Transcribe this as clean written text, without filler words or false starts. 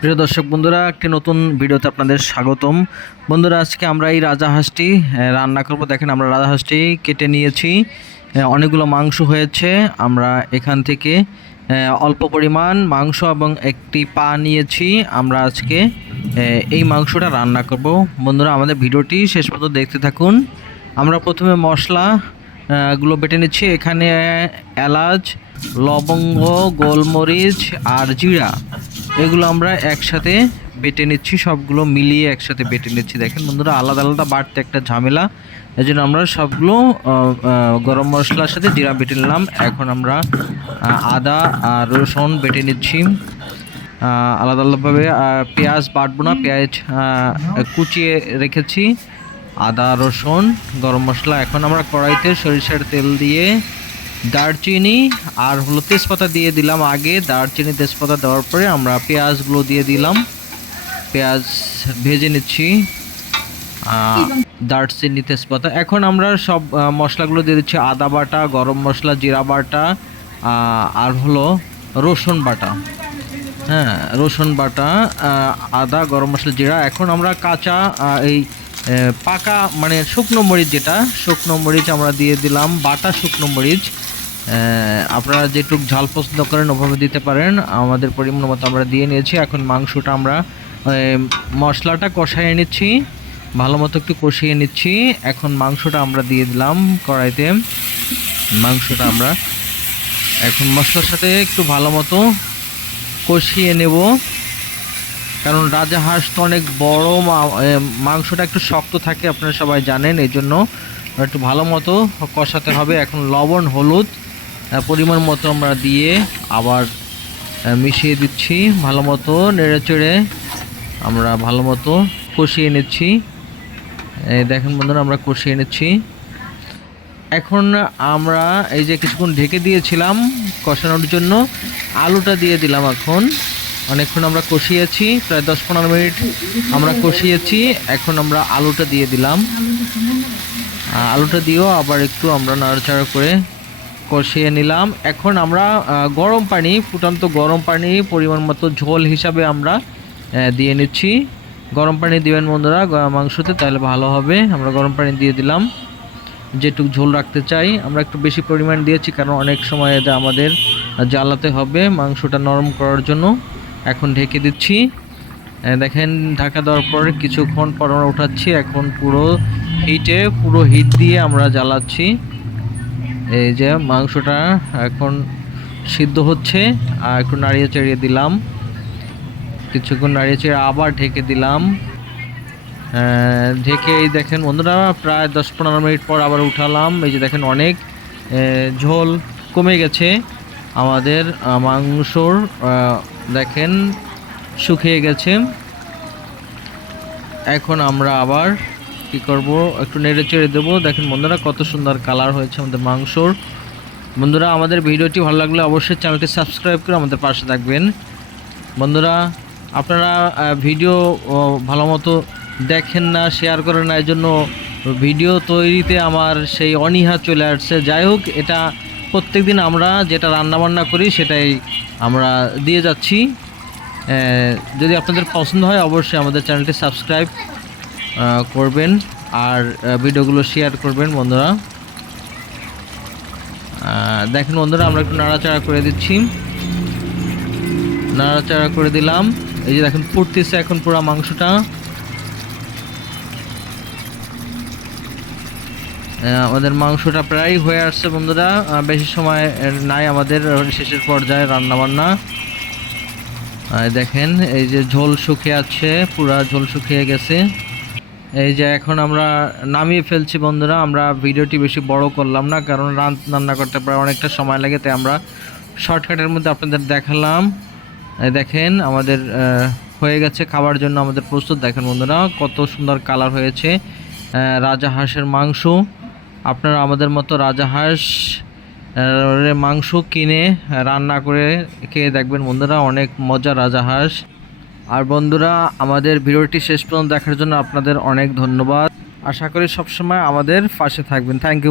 প্রিয় দর্শক বন্ধুরা, একটি নতুন ভিডিওতে আপনাদের স্বাগতম। বন্ধুরা, আজকে আমরা এই রাজাহাঁসটি রান্না করব। দেখেন, আমরা রাজাহাঁসটি কেটে নিয়েছি, অনেকগুলো মাংস হয়েছে। আমরা এখান থেকে অল্প পরিমাণ মাংস এবং একটি পা নিয়েছি। আমরা আজকে এই মাংসটা রান্না করব। বন্ধুরা, আমাদের ভিডিওটি শেষ পর্যন্ত দেখতে থাকুন। আমরা প্রথমে মশলা গুলো বেটে নিচ্ছি। এখানে এলাচ, লবঙ্গ, গোলমরিচ আর জিরা, এগুলো আমরা একসাথে বেটে নিচ্ছি। সবগুলো মিলিয়ে একসাথে বেটে নিচ্ছি। দেখেন বন্ধুরা, আলাদা আলাদা বাটতে একটা ঝামেলা, এই জন্য আমরা সবগুলো গরম মশলার সাথে জিরা বেটে নিলাম। এখন আমরা আদা আর রসুন বেটে নিচ্ছি আলাদা আলাদাভাবে। পেঁয়াজ বাটবো না, পেঁয়াজ কুচিয়ে রেখেছি। আদা, রসুন, গরম মশলা। এখন আমরা কড়াইতে সরিষার তেল দিয়ে দারচিনি আর হলো তেজপাতা দিয়ে দিলাম। আগে দারচিনি তেজপাতা দেওয়ার পরে আমরা পেঁয়াজগুলো দিয়ে দিলাম। পেঁয়াজ ভেজে নিচ্ছি, দারচিনি তেজপাতা। এখন আমরা সব মশলাগুলো দিয়ে দিচ্ছি। আদা বাটা, গরম মশলা, জিরা বাটা আর হলো রসুন বাটা। হ্যাঁ, রসুন বাটা, আদা, গরম মশলা, জিরা। এখন আমরা কাঁচা এই পাকা মানে শুকনো মরিচ, যেটা শুকনো মরিচ আমরা দিয়ে দিলাম, বাটা শুকনো মরিচ। আপনারা যেটুক ঝাল পছন্দ করেন ওভাবে দিতে পারেন, আমাদের পরিমাণ মতো আমরা দিয়ে নিয়েছি। এখন মাংসটা আমরা মশলাটা কষাইয়ে নিচ্ছি, ভালো মতো একটু কষিয়ে নিচ্ছি। এখন মাংসটা আমরা দিয়ে দিলাম কড়াইতে। মাংসটা আমরা এখন মশলার সাথে একটু ভালো মতো কষিয়ে নেব, কারণ রাজাহাঁস তো অনেক বড়, মাংসটা একটু শক্ত থাকে, আপনারা সবাই জানেন। এই জন্য একটু ভালো মতো কষাতে হবে। এখন লবণ, হলুদ পরিমাণ মতো আমরা দিয়ে আবার মিশিয়ে দিচ্ছি। ভালো মতো নেড়ে চেড়ে আমরা ভালো মতো কষিয়ে নিচ্ছি। দেখেন বন্ধুরা, আমরা কষিয়ে নিচ্ছি। এখন আমরা এই যে কিছুক্ষণ ঢেকে দিয়েছিলাম কষানোর জন্য, আলুটা দিয়ে দিলাম। এখন অনেকক্ষণ আমরা কষিয়েছি, প্রায় 10-15 মিনিট আমরা কষিয়েছি। এখন আমরা আলুটা দিয়ে দিলাম। আলুটা দিয়েও আবার একটু আমরা নাড়াচাড়া করে কষিয়ে নিলাম। এখন আমরা গরম পানি, ফুটন্ত গরম পানি পরিমাণ মতো ঝোল হিসাবে আমরা দিয়ে নিচ্ছি। গরম পানি দিবেন বন্ধুরা মাংসতে, তাহলে ভালো হবে। আমরা গরম পানি দিয়ে দিলাম, যেটুক ঝোল রাখতে চাই আমরা একটু বেশি পরিমাণ দিয়েছি, কারণ অনেক সময় এটা আমাদের জ্বালাতে হবে মাংসটা নরম করার জন্য। এখন ঢেকে দিচ্ছি। দেখেন, ঢাকা দেওয়ার পর কিছুক্ষণ পর আমরা উঠাচ্ছি। এখন পুরো হিট দিয়ে আমরা জ্বালাচ্ছি। এই যে মাংসটা এখন সিদ্ধ হচ্ছে, আর একটু নাড়িয়ে চাড়িয়ে দিলাম। কিছুক্ষণ নাড়িয়ে চেড়ে আবার ঢেকে দিলাম। ঢেকে এই দেখেন বন্ধুরা, প্রায় 10-15 মিনিট পর আবার উঠালাম। এই যে দেখেন, অনেক ঝোল কমে গেছে আমাদের মাংসর। দেখেন, শুকিয়ে গেছে। এখন আমরা আবার কি করব, একটু নেড়ে চেড়ে দেবো। দেখেন বন্ধুরা, কত সুন্দর কালার হয়েছে আমাদের মাংসর। বন্ধুরা, আমাদের ভিডিওটি ভালো লাগলে অবশ্যই চ্যানেলটি সাবস্ক্রাইব করে আমাদের পাশে থাকবেন। বন্ধুরা, আপনারা ভিডিও ভালো মতো দেখেন না, শেয়ার করেন না, এই জন্য ভিডিও তৈরিতে আমার সেই অনীহা চলে আসছে। যাই হোক, এটা প্রত্যেক দিন আমরা যেটা রান্নাবান্না করি সেটাই আমরা দিয়ে যাচ্ছি। যদি আপনাদের পছন্দ হয় অবশ্যই আমাদের চ্যানেলটি সাবস্ক্রাইব করবেন আর ভিডিওগুলো শেয়ার করবেন বন্ধুরা। দেখেন বন্ধুরা, আমরা একটু নাড়াচাড়া করে দিচ্ছি, নাড়াচাড়া করে দিলাম। এই যে দেখেন, ফুটতেছে এখন পুরো মাংসটা। আমাদের মাংসটা প্রায় হয়ে আসছে বন্ধুরা, বেশি সময় নাই আমাদের, শেষের পর্যায়ে রান্নাবান্না। দেখেন, এই যে ঝোল শুকিয়ে আছে, পুরা ঝোল শুকিয়ে গেছে। এই যে এখন আমরা নামিয়ে ফেলছি বন্ধুরা। আমরা ভিডিওটি বেশি বড় করলাম না, কারণ রান্না করতে প্রায় অনেকটা সময় লাগে, তাই আমরা শর্টকাটের মধ্যে আপনাদের দেখালাম। দেখেন, আমাদের হয়ে গেছে, খাবার জন্য আমাদের প্রস্তুত। দেখেন বন্ধুরা, কত সুন্দর কালার হয়েছে রাজাহাঁসের মাংস। আপনারা আমাদের মতো রাজাহাঁস মাংস কিনে রান্না করে খেয়ে দেখবেন বন্ধুরা, অনেক মজা রাজাহাঁস। আর বন্ধুরা, আমাদের ভিডিওটি শেষ পর্যন্ত দেখার জন্য আপনাদের অনেক ধন্যবাদ। আশা করি সবসময় আমাদের পাশে থাকবেন। Thank you.